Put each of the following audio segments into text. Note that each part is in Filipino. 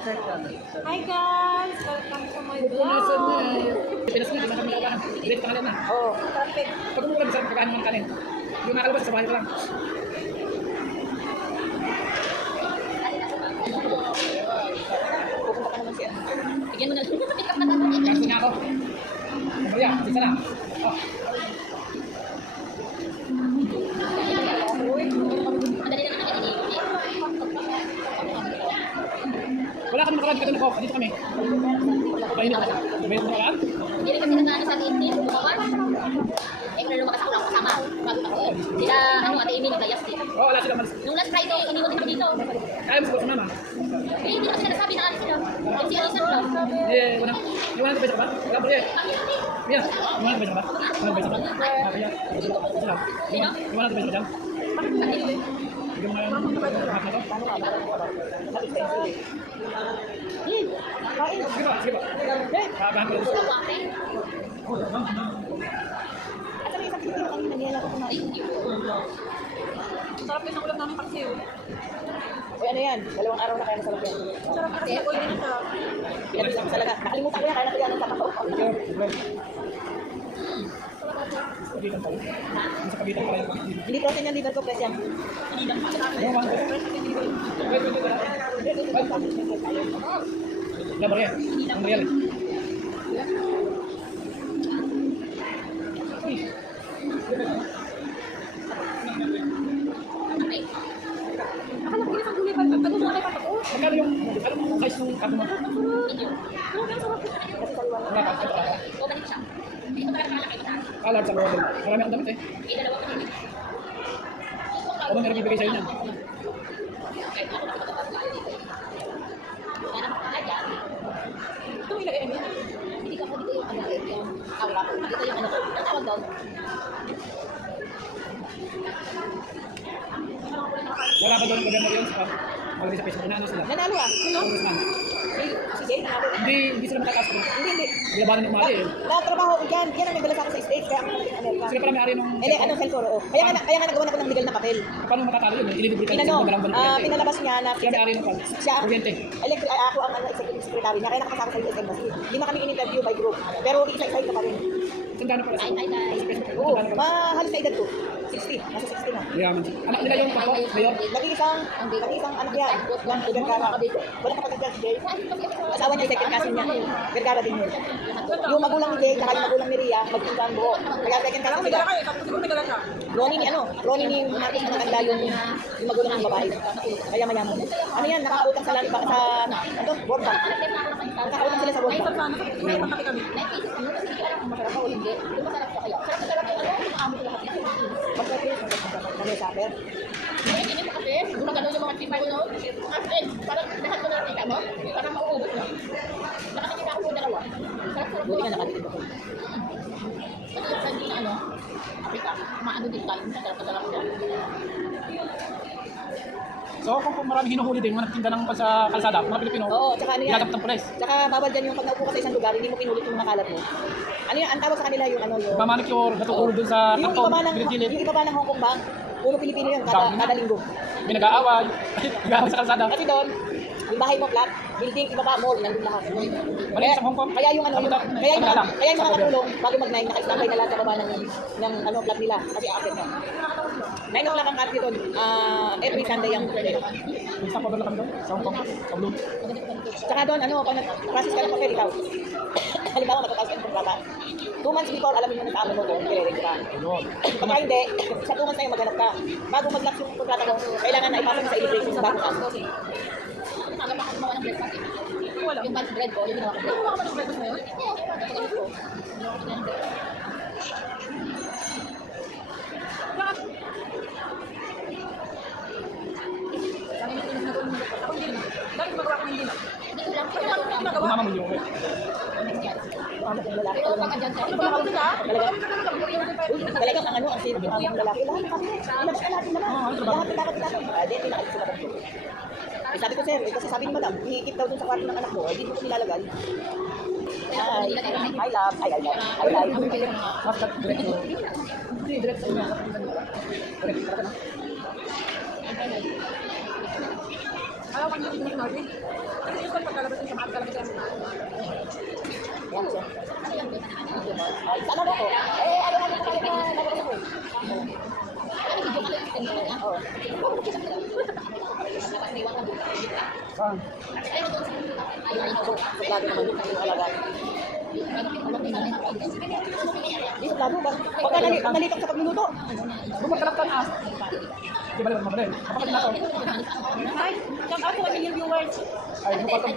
Hi guys! Welcome to my vlog! Pinas na, kami kailangan. Direct pangalan na. Oh, traffic. Pag umulan, sarap kakain mo ng kanin. Yung nakalabas sa bahay ko lang. Pupunta ka naman siya. Bigyan mo na lang. Pick up na natin. Kaso niya ako. Maria, isa na. Oh. Madali lang naman yan. Wala kami nakalagay ka doon. Dito kami. Pahinit ako. Pahinit mo lang? Hindi rin kasi nagkano sa atin. Bumawan. Eh, kung lumakas ako lang kasama. Bago ako eh. Sila, ate Amy naglayas din. Oo, wala sila malis. Nung last Friday, iniwan din ko dito. Kaya mo sa mama. Eh, hindi kasi nasabi na alis sila. Kasi alisan lang. Hindi, wala. Yung wala na ba? Wala ba eh? Mia, yung wala na ba? Wala ba? Kaya, sila. Yung wala na ba dyan? Bigyan mo nga yung lahat na to. Sige ba, sige ba. Kakabahan ko lang. Ako ate. At saka isang video kami nangyala ko kumain. Thank you. Sarap yung ulam namin paksiw. Uy, ano yan? 2 araw na kaya nasarap yan. Sarap kasi ako din ito. Pinabisa ko talaga. Nakalimutan ko yan, kaya nakaya ng tatakaw. Kabitan pala. Sa kabitan pala yung Hindi protein yan, liver ko, press yan. yung one. Wala ba rin? Ang real eh. Akala ko isang gulay pa. Ano mo kay papa ko? Magkano yung, alam mo yung size ng kapo mo? Wala ka, ito ka. O, balik siya. Ito talaga malaki ito. Kalat sa loob. Marami akong damit eh. Eh, dalawa pa rin. Ako meron bibigay sa'yo niyan. Kahit ako nakapagpapagpapal dito. Kaya naman kaya. Ito ilagay ano yan? Hindi ka mo dito yung ano yung aura. Dito yung ano. Ang tawag daw. Wala ba doon maganda yun sa maganda sa Facebook? Inaano sila? Nanalo ah. Congressman. Si Jay, nanalo. Hindi sila makataas ko. Hindi. Bilabanan ng umali eh. Nakatrabaho ko dyan. Yan ang nagdala sa akin sa stage, kaya ako naging Amerika. Sila pala may-ari nung... Hindi, anong cellphone? Oo. Kaya nga nagawa na ko ng legal na papel. Paano matatalo yun? Ililibre ka Pinano, sa mga kuryente. pinalabas niya na Sila may-ari ng siya, kuryente. ako ang executive secretary niya, kaya nakapasama sa US Embassy. Lima kami in-interview by group. Pero isa-isa ka pa rin. Sandaan pala Ay, ay, ay. Oo, mahalos sa edad ko. 60, nasa 60 na. Yaman. Anak nila yung kako, mayor. Nag-iisang anak yan. Yan, si Vergara. Wala kapatid yan si Jay. Asawa niya, second cousin niya. Vergara din yun. Yung magulang ni Jay, saka yung magulang ni Ria, magpinsan buo. Kaya second cousin May sila. dala kayo. Siguro may dala siya. Ronnie ni Marcos na matanda yung magulang ng babae. Kaya mayaman. Ano yan, nakautang sa land sa, World Bank. Nakautang sila sa World Ay, Bank. sana. May pati kami. Naisip ko, kasi hindi alam kung masarap ba o hindi. Yung masarap siya kaya. Sarap yung ano, yung amo ko lahat. Nag-suffer. Kaya hindi ko kasi, gumagano yung mga tipa ko noon. As in, parang lahat ko na nakita mo, parang mauubos na. Nakakita ko po dalawa. Sarap-sarap Buti po. ka nakatipid ako. Kasi yung friend na ano, Africa, maano din tayo, masarap-sarap siya. So kung marami hinuhuli din, mga nagtinda ng sa kalsada, mga Pilipino, Oo, tsaka ano yan. tinatapos ng pulis. Tsaka bawal dyan yung pag naupo ka sa isang lugar, hindi mo pinulit yung makalat mo. Ano yan, ang tawag sa kanila yung ano yung... Mamanicure, natutulog dun sa Yung kantong, ibaba ng gilid-gilid. yung ibaba ng Hong Kong Bank, puro Pilipino yun kada linggo. May nag-aaway, nag-aaway sa kalsada. Kasi doon, yung bahay mo flat, building, ibaba, mall, nandun lahat. Maliit sa Hong Kong. Kaya yung ano, kaya yung mga katulong, bago mag-9, naka-standby na lahat sa baba ng ano, flat nila. Kasi aakit ka. 9 o'clock ang curfew doon. Every Sunday ang Isa pa doon lang kami doon, sa Hong Kong, sa Ulong. Tsaka doon, ano, pag nag-process ka ng papel, ikaw. Halimbawa, matataas ka ng kontrata. 2 months before, alam mo yung nag-amo mo doon, kire-ready ka. Ayun. Pagka hindi, sa 2 months na yung maghanap ka. Bago mag-lock yung kontrata mo, kailangan na ipasok sa immigration sa bago ka. Umaga pa ako gumawa ng breakfast eh. Wala. Yung bad bread ko, yung ginawa ko. Ano ba ka ng breakfast ngayon? Pagkakas ko. Sabi niya, pinas na doon. Ako hindi na. Dahil magawa ko hindi na. Hindi ko lang. Kasi ano yung nagawa? Mama mo yung Mama kong lalaki. Pero pag andyan sa Ano ba ako sila? Talagang ang ano, ang sino ang lalaki. Lahat ng kami. Ilabas ka lahat naman. Lahat ng dapat natin. Hindi, pinakit sa ko. Eh, sabi ko, sir, kasi sabi ni madam, i-keep daw dun sa kwarto ng anak ko, hindi mo ko nilalagay. I love. After diretso. Hindi, diretso. Diretso. Ayaw kang hindi na Marvin. Kasi yung pagkalabas yung sama talaga siya. Yan siya. Ay, sana ba ako? Eh, ano talaga nalabas ako. Oo. Saan? Suplado naman yung kalagayan. Di suplado ba? Pagka nalitok sa pagmiluto. Bumagkalap ka na. Di ba naman mabalin? Kapag na to. Hi, shout out to 1 million viewers. Ay, bumagkalap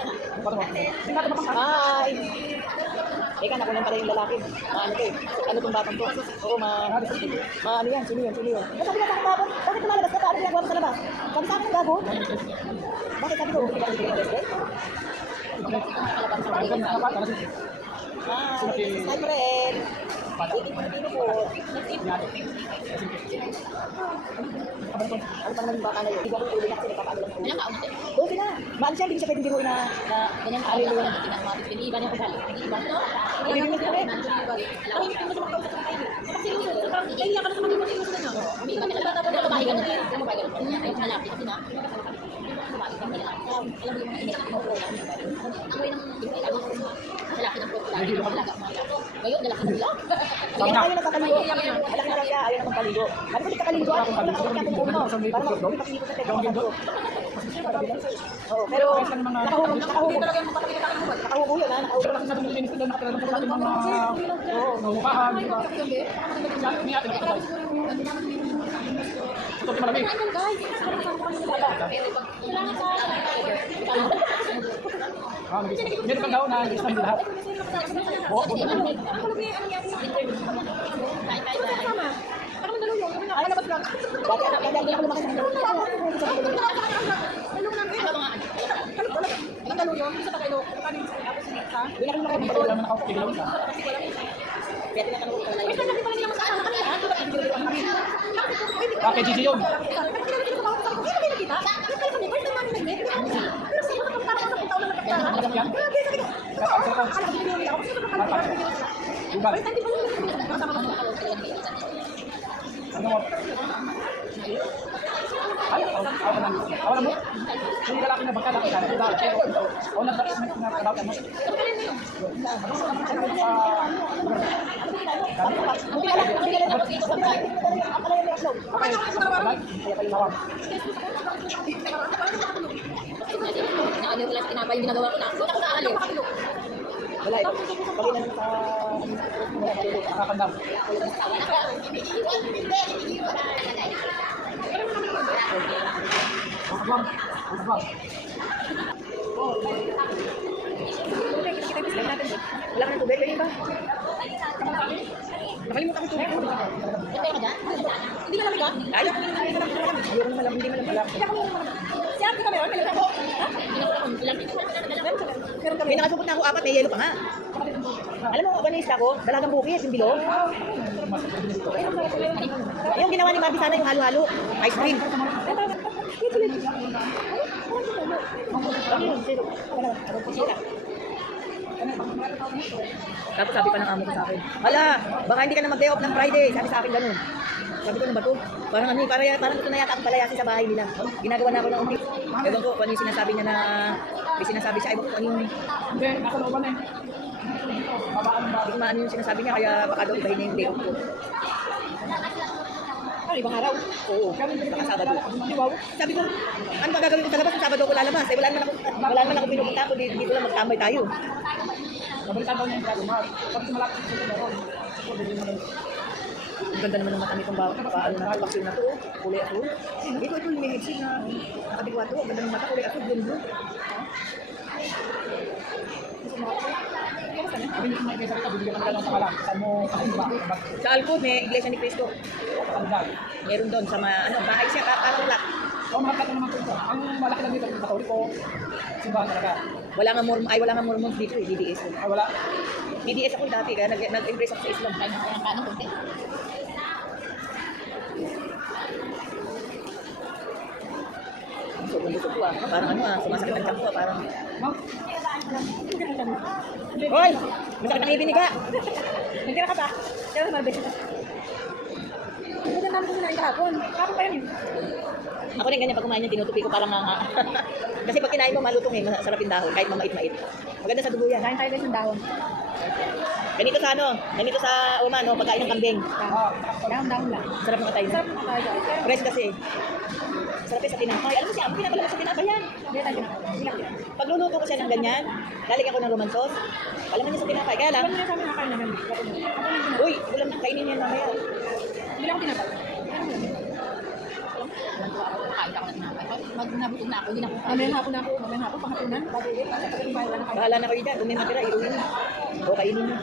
mo. Hindi natin makasama. Hi! Teka, nakunan pala yung lalaki. Ano to eh? Ano tong batang to? Oo, ano yan? Sino yun? Sabi na sa akin bago, bakit tumalabas ka? Paano ginagawa mo sa labas? Sabi sa akin bago? Bakit sabi ko? Bakit hindi ka best friend? Hi, friend! Itin Pilipino po. Ano pang naging baka na yun? Hindi ko ako tuloy na kasi nagpapaano lang ako. Oo, sila. Mahal siya, hindi siya pwedeng biruin na ganyan ka. Alilo lang. Iba niya kasali. Iba to. Hindi mo siya rin. Ako hindi ko sa magkausap sa kayo. Kapag seryoso, parang kaya ka na sa magiging seryoso na niya. Hindi ka nila tapos na bahay ka na. Yung bahay ka na. Yung malapit kasi na. Bahay ka pala. Alam mo yung hindi ka nakapagpapala. Amoy ng malaki ng pagpapala. Ngayon, nalaki ng vlog. Hindi na kayo nagkakaligo. Alam na lang siya, ayaw naman paligo. Sabi ko, di ka kaligo. Ako lang ako kaya kung uno. Para makapiligo sa teka. Oo, pero nakahugo. Nakahugo yun, ha? Nakahugo. Kasi sabi ng ministro doon, nakatala po natin mga nangupahan, di ba? May atin ako guys. Ito malamig. Meron kang daw na isang lahat. Oo, kay Gigi yun. Ano mo? Ay, awan mo. Yung lalaki na bangka laki sana. O nagdakis na kalaban mo. Nakaliw ko lang tinapay yung ginagawa ko na. Doon ako nakaliw. Wala ito. Pag inan sa... Nakakandam. Wala ka ng tubig, ganyan ba? Nakalimutan ko tubig. Hindi ka lamig ka? Ay, ayoko na malam, hindi malam. Si Ate ka meron? Meron ako? May nakasupot na ako 4, may yelo pa nga. Alam mo, abanista ko, dalagang bukit, yung bilog. Yung ginawa ni Marby sana yung halo-halo, ice cream. Tapos sabi pa ng amo ko sa akin, hala, baka hindi ka na mag-day off ng Friday. Sabi sa akin ganun. Sabi ko, ano ba to? Parang ano, parang ito na yata ang palayasin sa bahay nila. Ginagawa na ako ng umpit. Ewan ko kung ano yung sinasabi niya na, may sinasabi siya, ewan ko ano yung, Hindi, nasa looban eh. hindi maano yung sinasabi niya, kaya baka daw ibahin niya yung day off ko. Ano, ibang araw? Oo, baka Sabado. Sabi ko, ano ba gagawin ko sa labas? Kung Sabado ko lalabas. Eh, wala naman ako pinupunta ko, dito lang magtambay tayo. Nabalitan daw niya yung gagawin. Pag malaki sa meron. Ang ganda naman ng mata nitong paano na vaccine na to, kulay asul. Ito yung may headset na nakabigwa to. Ang ganda ng mata, kulay asul, blue. Sabi niyo kung may isa ka, bibigyan ka ng pangalan. Saan mo kasimba? Sa Alcod, may Iglesia ni Cristo. Kapandal. Meron doon sa bahay siya, parang flat. O, mahal ka naman ito. Ang malaki lang dito, yung Katoliko, simbahan talaga. Wala nga Mormons dito eh, DDS. Ay, wala. DDS ako dati, kaya nag-embrace ako sa Islam. Paano kunti? Sobrang gusto ko parang sumasakit ang kampo parang. Ma'am? Hoy! Masakit ang ibig ka! Nagkira ka ba? Kaya Marvin. namin kasi kinain kahapon. Kahapon pa yun eh. Ako rin ganyan, pag kumain yan, tinutupi ko parang nga. Kasi pag kinain mo, malutong eh, masarap yung dahon, kahit mamait-mait. Maganda sa dugo yan. Kain tayo guys ng dahon. Ganito sa ano, ganito sa Oman, no, pagkain ng kambing. Dahon lang. Sarap ng atay. Sarap na tayo guys. Pero Fresh kasi. Sarap yan sa tinapay. Alam mo siya, pinapalabas sa tinapay yan. hindi tayo kinakain. Pagluluto ko siya ng ganyan, lalagyan ko ng roman sauce. Alam mo niya sa tinapay. Kaya lang, Alam mo na sa amin nakain na ganun. Ako lang tinapay. uy, ulam na kainin yan mamaya. Hindi lang ako tinapay. Kain ako na tinapay. Pag nabutog na ako, hindi na ako Mamayang hapon na ako. Mamayang hapon, panghatunan. Bago ulit. Pagkain pa wala na kain. Bahala na kayo dyan. Kung may matira, iuwi mo. O kainin mo.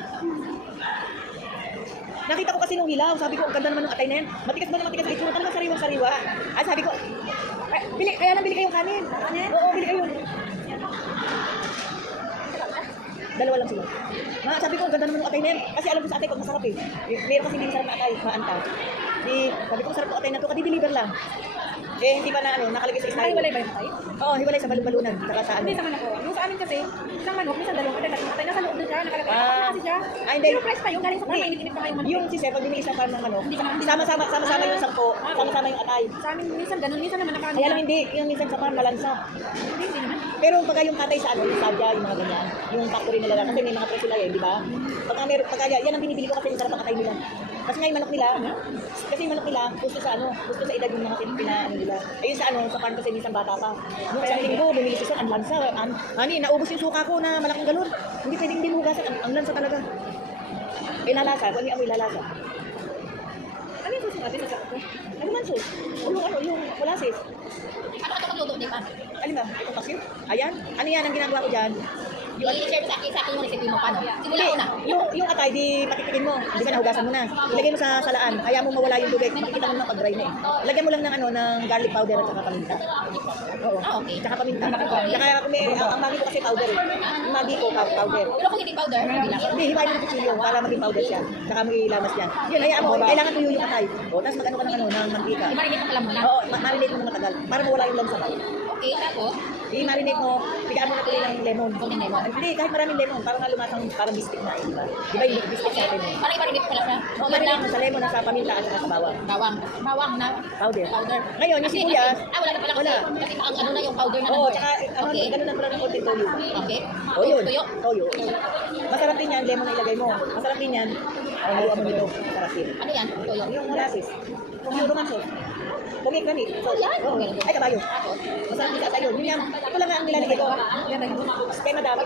Nakita ko kasi nung hilaw, sabi ko, ang ganda naman ng atay na yan. Matigas ba na matigas? Itsura talaga sariwang-sariwa. Ah, sabi ko, kaya lang bili kayong kanin. Oo, bili kayo. Dalawa lang sila. Sabi ko, ang ganda naman ng atay na yan. Kasi alam ko sa atay pag masarap eh. Meron kasi hindi masarap na atay, maanta. Sabi ko, masarap ng atay na to, kadi-deliver lang. Eh, hindi pa na ano, nakalagay sa Ay, istay. walay ba yung patay? Oo, hiwalay sa balon-balunan. Saka sa ano. Hindi sa manok ko. Yung sa amin kasi, isang manok, isang dalawang patay. Patay nasa loob na siya, nakalagay. Ah. Ako na kasi siya. Ah, hindi. Pero fresh pa yung galing sa farm, mainit-init pa nga yung manok. Yung si Sir, pag binigay sa farm ng ano, Hindi ka na- sama-sama yung sangko, sama-sama yung atay. Sa amin, minsan ganun, minsan naman nakaano. Kaya lang hindi, yung minsan sa farm malansa. Hindi naman. Pero pagka yung tatay sa ano, yung sadya, yung mga ganyan, yung factory nila lang, kasi may mga presyo lang eh, di ba? Pagka yan ang binibili ko kasi yung sarap ang atay nila. Kasi nga yung manok nila, kasi yung manok nila, gusto sa ano, gusto sa edad yung mga ano nila. Ayun sa ano, sa farm kasi minsan bata pa. Nung isang linggo, bumili si Sir, ang lansa. Hani, naubos yung suka ko na malaking galon. Hindi pwedeng hindi mo hugasan, ang lansa talaga. Ay lalasa, kung amoy lalasa. Ano yung susunod natin sa sarap ko? Ano man sus? Yung molasses. Ano ka ito magluto, di ba? Alin ba? Itong pasyo? Ayan. Ano yan ang ginagawa ko dyan? I-share mo sa akin yung recipe mo, paano? Simula ko na. Yung atay, di patikitin mo. Hindi ka nahugasan mo na. Ilagay mo sa salaan. Kaya mo mawala yung tubig. Makikita mo na pag-dry na eh. Lagyan mo lang ng ano, ng garlic powder at saka paminta. Oo. Ah, okay. Tsaka paminta. Tsaka ang magi ko kasi powder eh. Yung magi ko, powder. Pero kung hindi powder, hindi na. Hindi, hiwain mo ng kutsilyo para maging powder siya. Tsaka may lamas yan. Yun, hayaan mo. Kailangan tuyo yung atay. O, tapos mag-ano ka ng ano, ng mantika. I-marinate mo ka lang muna. Oo, marinate mo ng matagal. Para mawala yung lansa. Okay, tapos, I-marinate mo, bigyan mo na tuloy ng lemon. Konting lemon. Hindi, kahit maraming lemon, parang nga lumasang parang biscuit na eh, di ba? Di ba yung biscuit sa atin eh? parang i-marinate ko lang siya. O, marinate mo sa lemon at sa paminta at sa bawang. Bawang. Bawang na Powder. powder. Ngayon, yung sibuyas, wala na pala kasi. wala. Kasi ang ano na yung powder na oo, nandun. tsaka ano, Okay. ganun ang parang konting toyo. Okay. O yun, Tuyo. toyo. Masarap din yan, lemon na ilagay mo. Masarap din yan, haluan mo nito. Masarap din. Ano yan? Tuyo. Yung molasses, yung roman sauce. Pumik na Oh, yan. Ay, kabayo. Masarap din sa tayo. Yun yan. Ito lang ang nilalagay ko. Yan, kay madam.